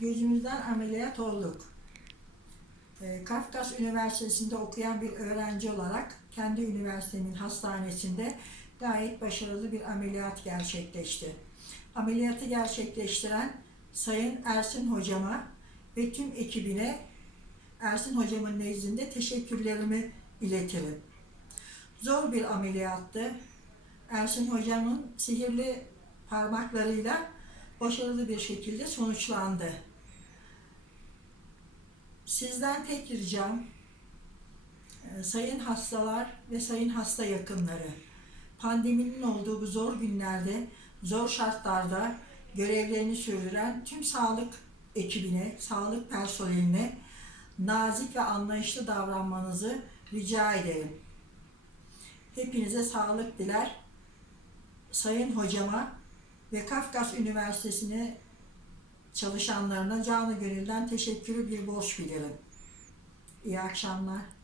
gözümüzden ameliyat olduk. Ee, Kafkas Üniversitesi'nde okuyan bir öğrenci olarak kendi üniversitemin hastanesinde gayet başarılı bir ameliyat gerçekleşti. Ameliyatı gerçekleştiren Sayın Ersin Hocama ve tüm ekibine Ersin Hocamın nezdinde teşekkürlerimi iletirim. Zor bir ameliyattı. Ersin Hocamın sihirli parmaklarıyla başarılı bir şekilde sonuçlandı. Sizden tek ricam, e, sayın hastalar ve sayın hasta yakınları, pandeminin olduğu bu zor günlerde, zor şartlarda görevlerini sürdüren tüm sağlık ekibine, sağlık personeline nazik ve anlayışlı davranmanızı rica ederim. Hepinize sağlık diler. Sayın hocama ve Kafkas Üniversitesi'ne çalışanlarına canı gönülden teşekkürü bir borç bilirim. İyi akşamlar.